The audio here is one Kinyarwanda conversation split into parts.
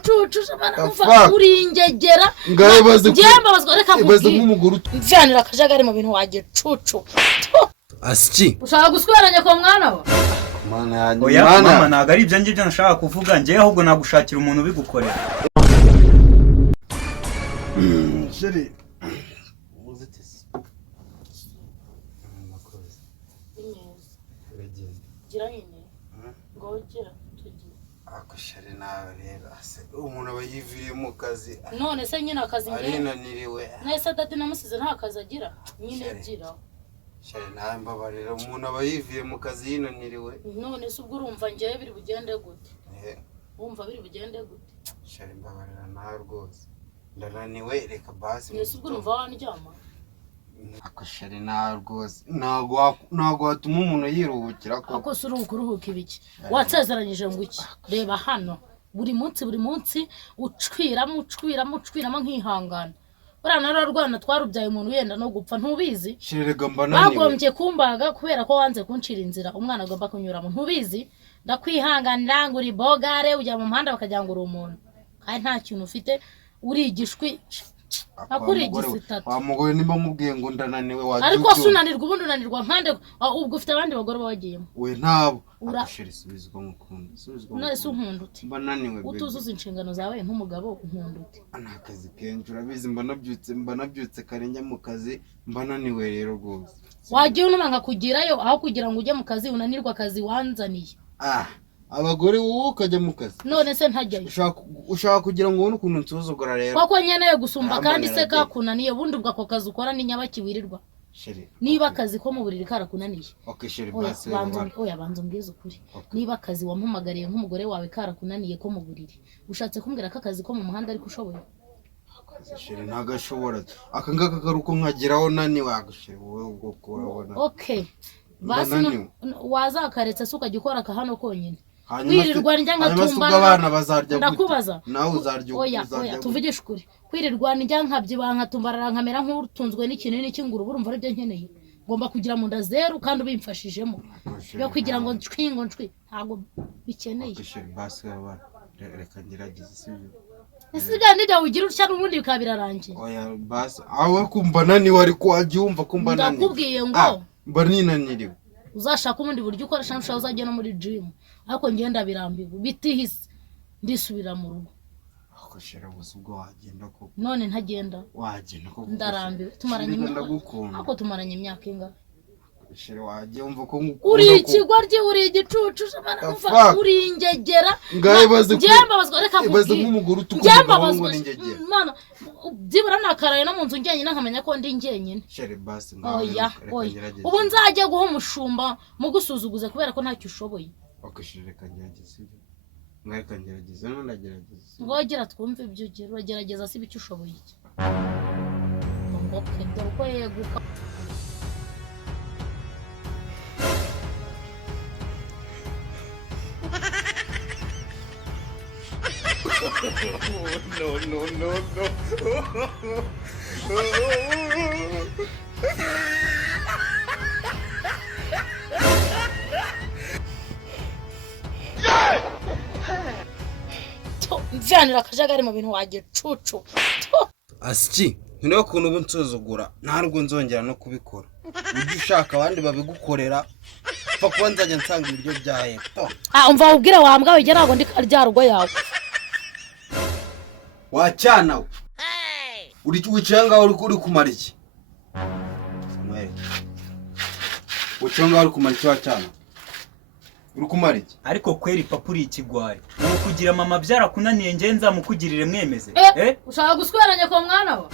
igicucu mana uri ingegera ngemba bazwa reka nk'umuguru mvyanira akajagari mu bintu wagicucu asiki ushaka gusweranya ko mwana wa mana yanyu oya mama naga ari ibyo ngibyo nashaka kuvuga ngiye ahubwo nagushakira umuntu ubigukorera sheri umuntu abayiviriye mu kazi none se nyine akazi ngiye arinaniriwe nese dati namusize nta kazi agira nyine gira sheri nawe mbabarira umuntu abayiviye mu kazi yinaniriwe none se ubwo urumva ngiye biri bugende gute wumva biri bugende gute sheri mbabarira nawe rwose ndananiwe reka basi nese ubwo urumva wandyama ako sheri nawe rwose ntago watuma umuntu yiruhukira ko ako suri ukuruhuka ibiki watsezeranyije ngo iki reba hano buri munsi ucwiramo nkihangana buriya nararwana twarubyaye umuntu yenda no gupfa ntubizi shirega mbananiwe bagombye kumbaga kubera ko wanze kuncira inzira umwana agomba kunyuramo ntubizi ndakwihanganira ngo uri bogare ujya mu muhanda bakagira ngo uri umuntu kandi nta kintu ufite uri igishwi akuri igisitatu wa mugore nimba mubwiye ngo ndananiwe wagiye ariko sunanirwa ubundi unanirwa nkande ubwo ufite abandi bagore bagiyemo we ntabo sheri subizwa mukunda nase unkunda uti mbananiwe utuzuza inshingano zawe nk'umugabo unkunda uti anakazi kenshi urabizi mbanabyutse karenge mu kazi mbananiwe rero rwose wagiye unumanga kugirayo aho kugira ngo ujye mu kazi unanirwa akazi wanzaniye abagore wowe ukajya mu kazi none se ntajyayo ushaka kugira ngo ubone ukuntu nsuzugura rero koko nyeneyo gusumba kandi se kakunaniye bundi ubwo ako kazi ukora ni nyabaki wirirwa niba akazi ko mu buriri karakunaniye oya banza umbwize ukuri niba akazi wampamagariye nk'umugore wawe karakunaniye ko mu buriri ushatse kumbwira ko akazi ko mu muhanda ariko ushoboye sheri ntagashobora aka ngaka karuko nkageraho naniwe agasheri wowe ubwo kurabona basi wazakaretse se ukajya ukora aka hano konyine kwirirwa njya nkatumbana abana bazarya ndakubaza nawe uzarya oya tuvugishe ukuri kwirirwa njya nkabyiba nkatumbara nkamera nk'utunzwe n'ikinini cy'ingurube urumva aribyo nkeneye ngomba kugira mu nda zeru kandi ubimfashijemo yo kugira ngo nshwi ntabwo bikeneye reka ngerageze sibyo ese bya ndijya ugira utya n'ubundi bikaba birarangiye oya basi awe kumva naniwe ariko wabyumva kumva naniwe ndakubwiye ngo mba ninaniriwe uzashaka ubundi buryo ukoresha nshaka uzajya no muri gym ariko ngenda birambiwe bitihise ndisubira mu rugo ako shera bose ubwo wagenda ko none ntagenda wagenda ko ndarambiwe tumaranye imyaka ingahe shera wagiye umva ko uri ikigoryi uri igicucu mana uri ingegera ngemba bazwa reka ibaze nk'umuguru tukuvuga ngo n'ingegera mana byibura nakaraye no mu nzu njyenyine nkamenya ko ndi njyenyine sheri basi oya ubu nzajya guha umushumba mu gusuzuguza kubera ko ntacyo ushoboye reka ngerageze mwereka ngerageze ndagerageza ngogera twumve ibyo ugira uragerageza si bicyo ushoboye iki dore uko yeguka no. mvyanira akajagari mu bintu wagicucu asiki niyo kuntu ubu nsuzugura ntarwo nzongera no kubikora ujye ushaka abandi babigukorera pfa kuba nzajya nsanga ibiryo byahe umva ubwire wambwa wigera ngo ndi karya rugo yawe wacyana uri wicaye ngaho uri kumara iki wicaye ngaho uri kumara iki wacyana uri kumara iki ariko kweri papa uri ikigwari ubu kugira mama byarakunaniye nge nzamukugirire mwemeze ushaka gusweranya ko mwana wa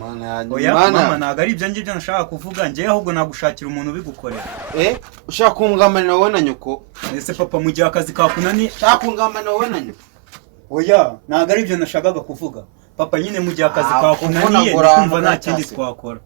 mana yanyu oya mama naga ari ibyo ngibyo nashaka kuvuga nge ahubwo nagushakira umuntu ubigukorera ushaka kungamanira wowe na nyoko ese papa mu gihe akazi kakunaniye ushaka kungamanira wowe na nyoko oya naga ari ibyo nashakaga kuvuga papa nyine mu gihe akazi kakunaniye kumva nta kindi twakora